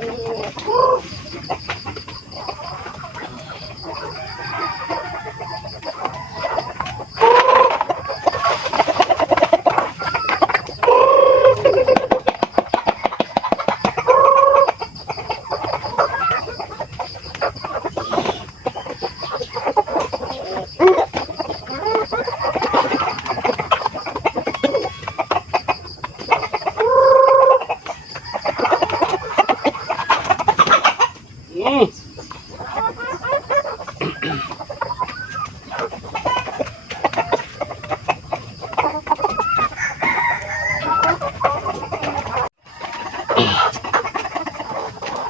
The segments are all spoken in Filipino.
Mm.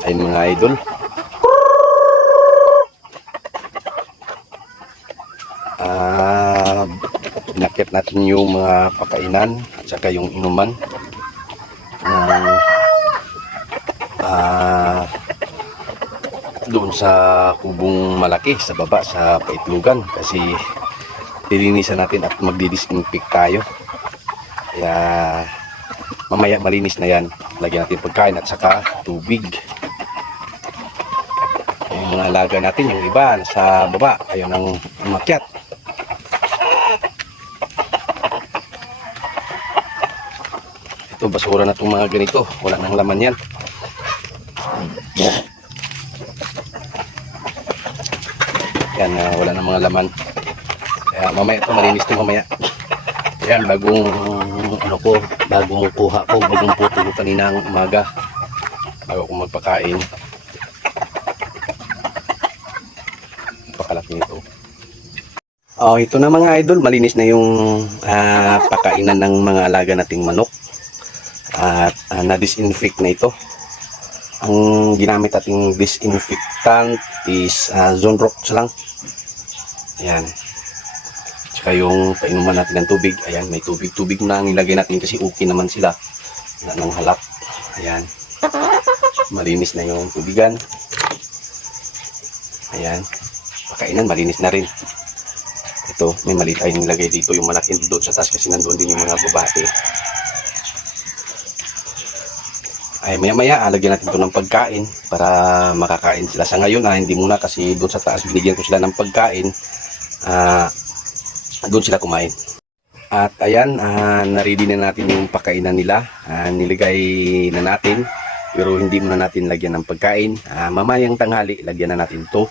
Ay mga idol. Ah, pinakit natin yung mga pakainan at saka yung inuman. ng ah doon sa kubong malaki sa baba sa paitlugan kasi lilinisan natin at magdidisinfect tayo kaya mamaya malinis na yan lagyan natin pagkain at saka tubig mga alaga natin yung iba sa baba ayaw nang umakyat ito basura na itong mga ganito wala nang laman yan Yan, ah, wala na mga laman. Kaya mamaya ito, malinis ito mamaya. Yan, bagong, ano ko, bagong kuha ko, bagong puto ko kanina ng umaga. Bago ko magpakain. Pakalaki nito. Oh, ito na mga idol, malinis na yung ah, pakainan ng mga alaga nating manok. At ah, na-disinfect na ito. Ang ginamit ating disinfectant is uh, zone rocks lang. Ayan. Tsaka yung painuman natin ng tubig. Ayan, may tubig-tubig na ang nilagay natin kasi okay naman sila. Wala nang halap. Ayan. Malinis na yung tubigan. Ayan. Pakainan, malinis na rin. Ito, may maliit ay nilagay dito. Yung malaki doon sa taas kasi nandoon din yung mga babae. ay maya maya alagyan natin ito ng pagkain para makakain sila sa ngayon ah, hindi muna kasi doon sa taas binigyan ko sila ng pagkain ah doon sila kumain at ayan ah, na-ready na natin yung pakainan nila ah, niligay na natin pero hindi muna natin lagyan ng pagkain ah, mamayang tanghali lagyan na natin to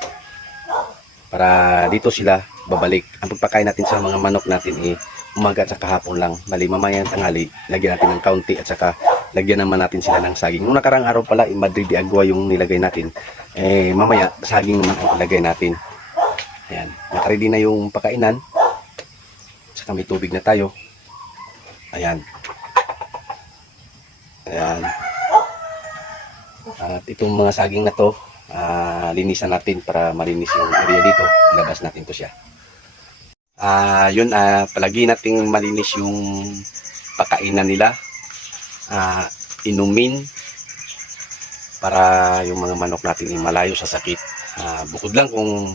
para dito sila babalik ang pagpakain natin sa mga manok natin eh umaga at saka hapon lang bali mamayang tanghali lagyan natin ng kaunti at saka lagyan naman natin sila ng saging. Nung nakarang araw pala, in Madrid de Agua yung nilagay natin. Eh, mamaya, saging naman ang ilagay natin. Ayan. Nakaready na yung pakainan. Saka may tubig na tayo. Ayan. Ayan. At itong mga saging na to, ah, linisan natin para malinis yung area dito. Ilabas natin to siya. Ah, yun, ah, palagi nating malinis yung pakainan nila ah, inumin para yung mga manok natin ay malayo sa sakit. Ah, bukod lang kung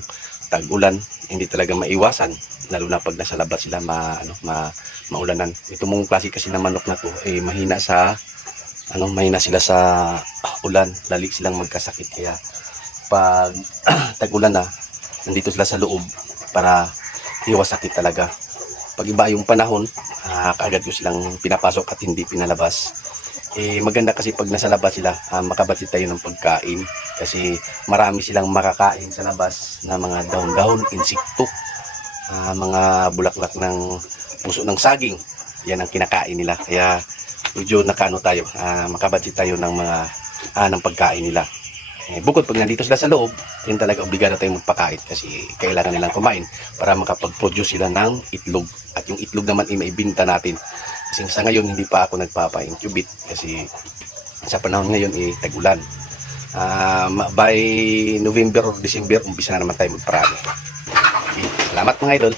tag-ulan, hindi talaga maiwasan lalo na pag nasa labas sila ma, ano, ma, maulanan. Ito mong klase kasi na manok na to eh mahina sa ano mahina sila sa ulan, lali silang magkasakit kaya pag tag-ulan na nandito sila sa loob para iwas sakit talaga. Pag iba yung panahon, ah, kaagad ko silang pinapasok at hindi pinalabas. Eh, maganda kasi pag nasa labas sila, ah, makabatid tayo ng pagkain. Kasi marami silang makakain sa labas na mga dahon-dahon, insekto, ah, mga bulaklak ng puso ng saging. Yan ang kinakain nila. Kaya medyo nakaano tayo, ah, makabatid tayo ng mga ah, ng pagkain nila. Eh, bukod pag nandito sila sa loob, yun talaga obligado tayong magpakain kasi kailangan nilang kumain para makapag-produce sila ng itlog. At yung itlog naman ay maibinta natin. Kasi sa ngayon hindi pa ako nagpapa-incubate kasi sa panahon ngayon ay tagulan. Ah, ma- by November or December, umpisa na naman tayo magparami. Okay, salamat mga idol.